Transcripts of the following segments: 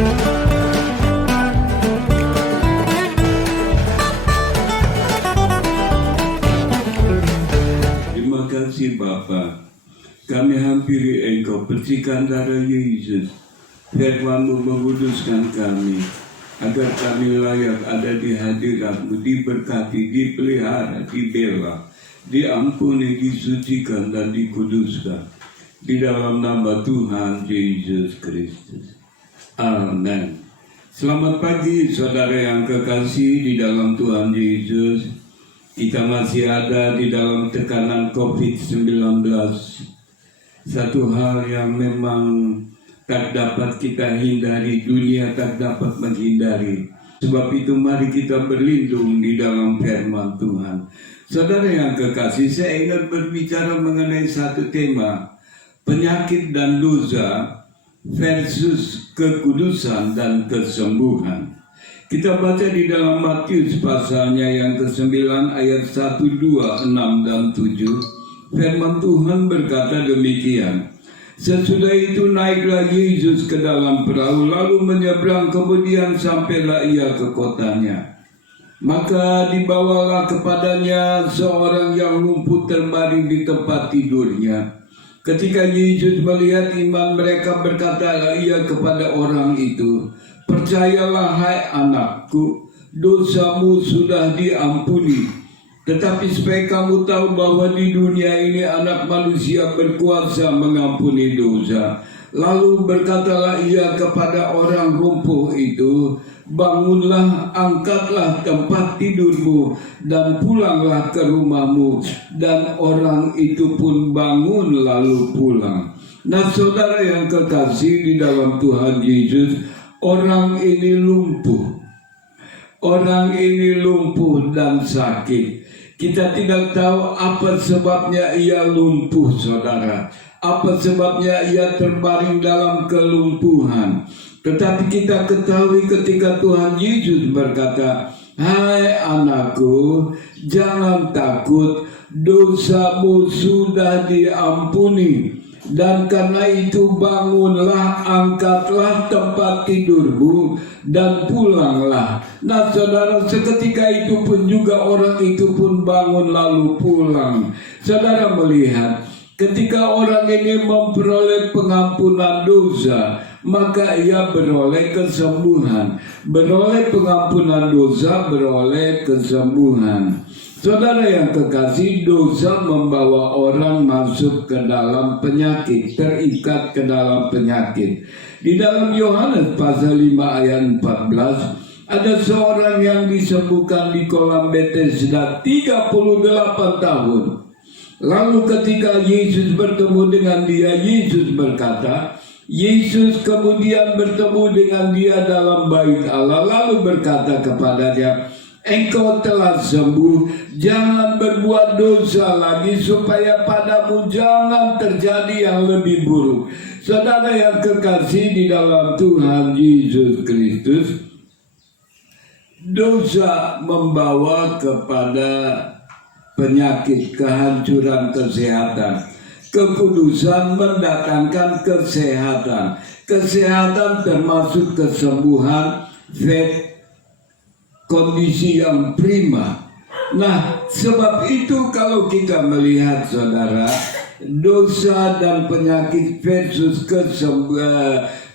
Terima kasih Bapa. Kami hampiri Engkau, bersihkan darah Yesus. Firman-Mu menguduskan kami, agar kami layak ada di hadirat-Mu, diberkati, dipelihara, dibela, diampuni, disucikan, dan dikuduskan. Di dalam nama Tuhan Yesus Kristus. Amin. Selamat pagi saudara yang kekasih di dalam Tuhan Yesus. Kita masih ada di dalam tekanan COVID-19. Satu hal yang memang tak dapat kita hindari, dunia tak dapat menghindari. Sebab itu mari kita berlindung di dalam firman Tuhan. Saudara yang kekasih, saya ingin berbicara mengenai satu tema, penyakit dan dosa versus kekudusan dan kesembuhan. Kita baca di dalam Matius pasalnya yang ke-9 ayat 1, 2, 6, dan 7. Firman Tuhan berkata demikian. Sesudah itu naiklah Yesus ke dalam perahu, lalu menyeberang, kemudian sampailah ia ke kotanya. Maka dibawalah kepadanya seorang yang lumpuh terbaring di tempat tidurnya. Ketika Yesus melihat iman mereka, berkatalah ia kepada orang itu, percayalah hai anakku, dosamu sudah diampuni. Tetapi supaya kamu tahu bahwa di dunia ini anak manusia berkuasa mengampuni dosa. Lalu berkatalah ia kepada orang lumpuh itu, bangunlah, angkatlah tempat tidurmu, dan pulanglah ke rumahmu. Dan orang itu pun bangun lalu pulang. Nah saudara yang kekasih di dalam Tuhan Yesus, orang ini lumpuh. Orang ini lumpuh dan sakit. Kita tidak tahu apa sebabnya ia lumpuh, saudara. Apa sebabnya ia terbaring dalam kelumpuhan. Tetapi kita ketahui ketika Tuhan Yesus berkata, hai anakku, jangan takut, dosamu sudah diampuni. Dan karena itu bangunlah, angkatlah tempat tidurmu, dan pulanglah. Nah saudara, seketika itu pun juga orang itu pun bangun lalu pulang. Saudara melihat, ketika orang ini memperoleh pengampunan dosa, maka ia beroleh kesembuhan. Beroleh pengampunan dosa, beroleh kesembuhan. Saudara yang kekasih, dosa membawa orang masuk ke dalam penyakit, terikat ke dalam penyakit. Di dalam Yohanes pasal 5 ayat 14, ada seorang yang disembuhkan di kolam Bethesda 38 tahun. Lalu ketika Yesus bertemu dengan dia, Yesus berkata, Yesus kemudian bertemu dengan dia dalam bait Allah, lalu berkata kepadanya, engkau telah sembuh, jangan berbuat dosa lagi supaya padamu jangan terjadi yang lebih buruk. Saudara yang kekasih di dalam Tuhan Yesus Kristus, dosa membawa kepada penyakit, kehancuran kesehatan. Kekudusan mendatangkan kesehatan. Kesehatan termasuk kesembuhan, kondisi yang prima. Nah, sebab itu kalau kita melihat saudara, dosa dan penyakit versus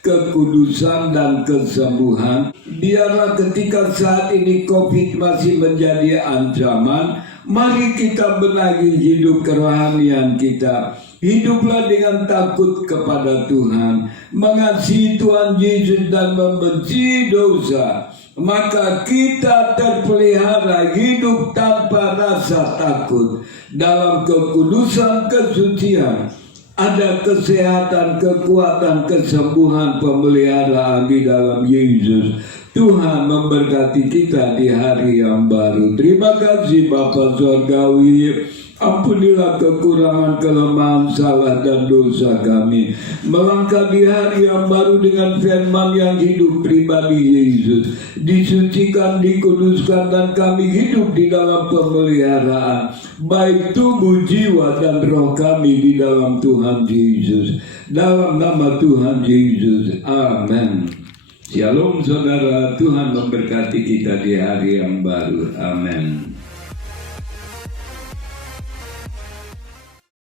kekudusan dan kesembuhan, biarlah ketika saat ini COVID masih menjadi ancaman, mari kita benahi hidup kerohanian kita. Hiduplah dengan takut kepada Tuhan, mengasihi Tuhan Yesus dan membenci dosa. Maka kita terpelihara hidup tanpa rasa takut. Dalam kekudusan kesucian ada kesehatan, kekuatan, kesembuhan, pemeliharaan di dalam Yesus. Tuhan memberkati kita di hari yang baru. Terima kasih Bapa Surgawi. Ampunilah kekurangan, kelemahan, salah dan dosa kami. Melangkah di hari yang baru dengan firman yang hidup pribadi Yesus. Disucikan, dikuduskan, dan kami hidup di dalam pemeliharaan. Baik tubuh, jiwa, dan roh kami di dalam Tuhan Yesus. Dalam nama Tuhan Yesus. Amin. Shalom saudara, Tuhan memberkati kita di hari yang baru. Amin.